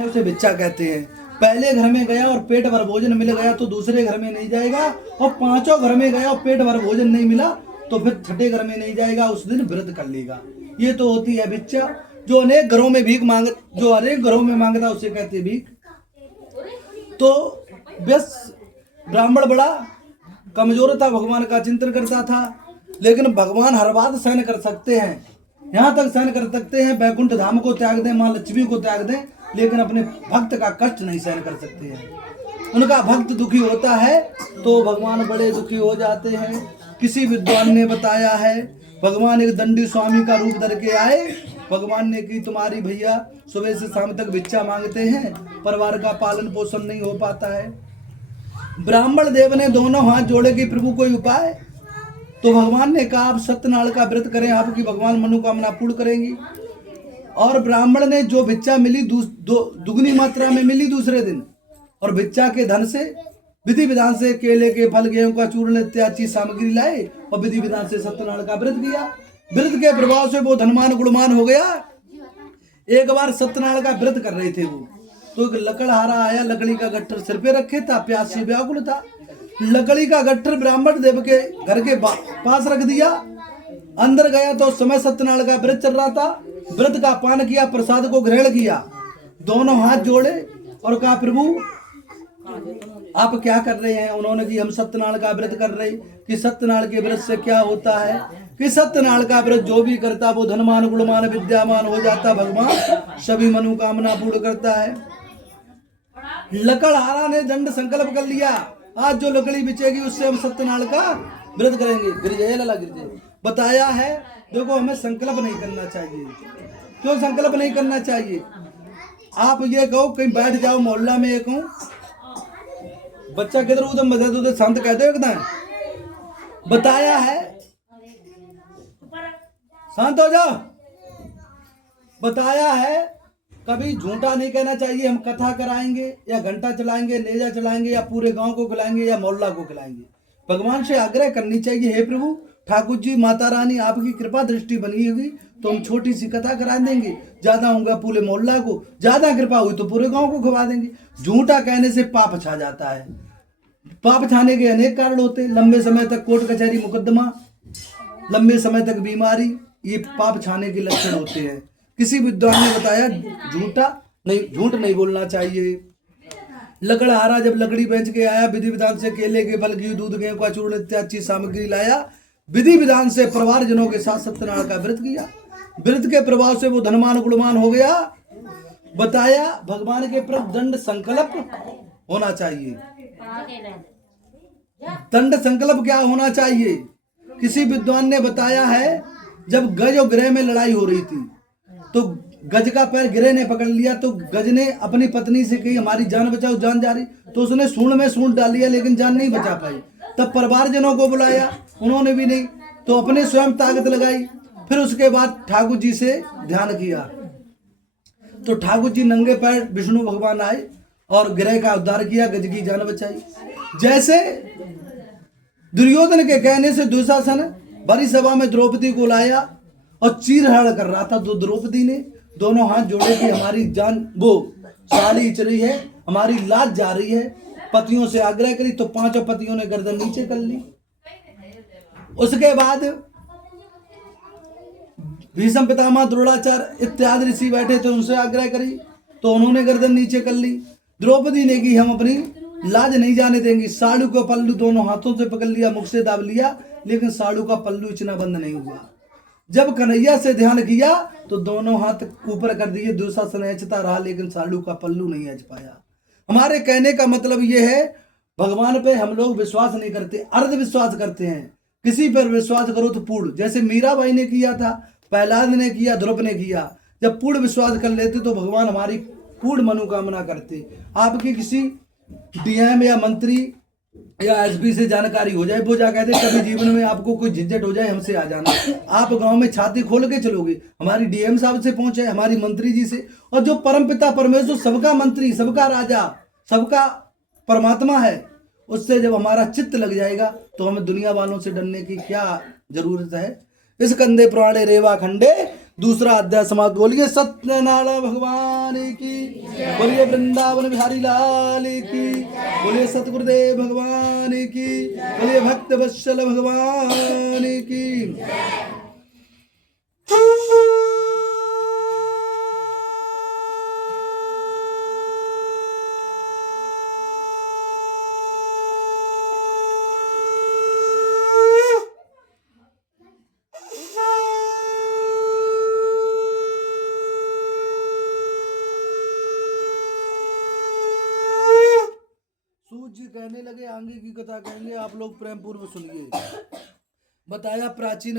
उसे भिक्षा कहते हैं। पहले घर में गया और पेट भर भोजन मिल गया तो दूसरे घर में नहीं जाएगा, और पांचों घर में गया और पेट भर भोजन नहीं मिला तो फिर छठे घर में नहीं जाएगा, उस दिन व्रत कर लेगा। ये तो होती है भिक्षा। जो अनेक घरों में भीख मांग, जो अनेक घरों में मांगता उसे कहते भीख। तो बस ब्राह्मण बड़ा कमजोर था, भगवान का चिंतन करता था, लेकिन भगवान हर बात सहन कर सकते हैं। यहाँ तक सहन कर सकते हैं वैकुंठ धाम को त्याग दें, मां लक्ष्मी को त्याग दें, लेकिन अपने भक्त का कष्ट नहीं सहन कर सकते हैं। उनका भक्त दुखी होता है तो भगवान बड़े दुखी हो जाते हैं। किसी विद्वान ने बताया है, भगवान एक दंडी स्वामी का रूप धर के आए। भगवान ने कि तुम्हारी भैया सुबह से शाम तक भिक्षा मांगते हैं, परिवार का पालन पोषण नहीं हो पाता है। ब्राह्मण देव ने दोनों हाथ जोड़े कि प्रभु कोई उपाय। तो भगवान ने कहा आप सत्यनारायण का व्रत करें, आपकी भगवान मनोकामना पूर्ण करेंगी। और ब्राह्मण ने जो भिक्षा मिली दुगनी मात्रा में मिली दूसरे दिन, और भिक्षा के धन से विधि विधान से केले के फल, गेहूं का चूर्ण इत्यादि सामग्री लाए और विधि विधान से सत्यनारायण का व्रत किया। व्रत के प्रभाव से वो धनवान गुणवान हो गया। एक बार सत्यनारायण का व्रत कर रहे थे वो, तो एक लकड़हारा आया, लकड़ी का गट्ठर सिर पे रखे था, प्यास से व्याकुल था। लकड़ी का गट्ठर ब्राह्मण देव के घर के पास रख दिया। अंदर गया तो उस समय सत्यनारायण का व्रत चल रहा था। व्रत का पान किया, प्रसाद को ग्रहण किया, दोनों हाथ जोड़े और कहा प्रभु आप क्या कर रहे हैं। उन्होंने कि हम सत्यनारायण का व्रत कर रहे। कि सत्यनारायण के व्रत से क्या होता है, कि सत्यनारायण का व्रत जो भी करता वो धनमान गुणमान विद्यामान हो जाता, भगवान सभी मनोकामना पूर्ण करता है। लकड़हारा ने दंड संकल्प कर लिया, आज जो लकड़ी बिचेगी उससे हम सत्यनारायण का व्रत करेंगे। गिरजय लाला गिरजय बताया है। देखो हमें संकल्प नहीं करना चाहिए। क्यों संकल्प नहीं करना चाहिए? आप ये कहो कहीं बैठ जाओ मोहल्ला में, ये कहूं बच्चा किधर उधम बजा दो शांत कह दो एकदम। बताया है शांत हो जाओ। बताया है कभी झूठा नहीं कहना चाहिए। हम कथा कराएंगे या घंटा चलाएंगे, नेजा चलाएंगे, या पूरे गांव को खिलाएंगे या मोहल्ला को खिलाएंगे। भगवान से आग्रह करनी चाहिए, हे प्रभु ठाकुर जी माता रानी आपकी कृपा दृष्टि बनी होगी तो हम छोटी सी कथा करा देंगे, ज्यादा होगा पूरे मोहल्ला को, ज्यादा कृपा हुई तो पूरे गांव को खवा देंगे। झूठा कहने से पाप छा जाता है। पाप छाने के अनेक कारण होते हैं, लंबे समय तक कोर्ट कचहरी मुकदमा, लंबे समय तक बीमारी, ये पाप छाने के लक्षण होते हैं। किसी विद्वान ने बताया झूठ नहीं बोलना चाहिए। लकड़हारा जब लकड़ी बेच के आया, विधि विधान से केले के फल, घी, दूध, गेहूं का चूर्ण इत्यादि सामग्री लाया, विधि विधान से परिवारजनों के साथ सत्यनारायण का व्रत किया। व्रत के प्रभाव से वो धनमान गुणमान हो गया। बताया भगवान के प्रति दंड संकल्प होना चाहिए। दंड संकल्प क्या होना चाहिए? किसी विद्वान ने बताया है, जब गज और गिरह में लड़ाई हो रही थी तो गज का पैर गिरह ने पकड़ लिया, तो गज ने अपनी पत्नी से कही हमारी जान बचाओ, जान जा रही, तो उसने सूंड में सूंड डाल लिया लेकिन जान नहीं बचा पाई। तब परिवारजनों को बुलाया, उन्होंने भी नहीं, तो अपने स्वयं ताकत लगाई। फिर उसके बाद ठाकुर जी से ध्यान किया तो ठाकुर जी नंगे पैर विष्णु भगवान आए और गिरह का उद्धार किया, गज की जान बचाई। जैसे दुर्योधन के कहने से दुशासन बड़ी सभा में द्रौपदी को लाया और चीरहरण कर रहा था, तो द्रौपदी ने दोनों हाथ जोड़े कि हमारी जान वो साड़ी इच रही है, हमारी लाज जा रही है। पतियों से आग्रह करी तो पांचों पतियों ने गर्दन नीचे कर ली। उसके बाद भीष्म पितामह द्रोणाचार्य इत्यादि ऋषि बैठे थे, उनसे आग्रह करी तो उन्होंने गर्दन नीचे कर ली। द्रौपदी ने कि हम अपनी लाज नहीं जाने देंगी। साड़ू का पल्लू दोनों हाथों से पकड़ लिया, मुख से दाब लिया, लेकिन साड़ू का पल्लू इतना बंद नहीं हुआ। जब कन्हैया से ध्यान किया तो दोनों हाथ ऊपर कर दिए, दुशासन ऐचता रहा लेकिन साड़ू का पल्लू नहीं ऐच पाया। हमारे कहने का मतलब ये है, भगवान पे हम लोग विश्वास नहीं करते, अर्ध विश्वास करते हैं। किसी पर विश्वास करो तो पूर्ण, जैसे मीराबाई ने किया था, प्रहलाद ने किया, ध्रुव ने किया। जब पूर्ण विश्वास कर लेते तो भगवान हमारी पूर्ण मनोकामना करते। आपकी किसी डीएम या मंत्री या एसपी से जानकारी हो जाए, वो जा कहते कभी जीवन में आपको कोई झंझट हो जाए हमसे आ जाना। आप गांव में छाती खोल के चलोगे, हमारी डीएम साहब से पहुंचे, हमारी मंत्री जी से, और जो परमपिता परमेश्वर सबका मंत्री, सबका राजा, सबका परमात्मा है, उससे जब हमारा चित्त लग जाएगा तो हमें दुनिया वालों से डरने की क्या जरूरत है। इस कंधे पुराणे रेवा खंडे दूसरा अध्याय समाप्त। बोलिए सत्यनारायण भगवान की, बोलिए वृंदावन बिहारी लाल की, बोलिए सतगुरुदेव भगवान की, बोलिए भक्त वत्सल भगवान की। सूत जी कहने लगे, आगे की कथा कहेंगे, आप लोग प्रेम पूर्व सुनिए। बताया प्राचीन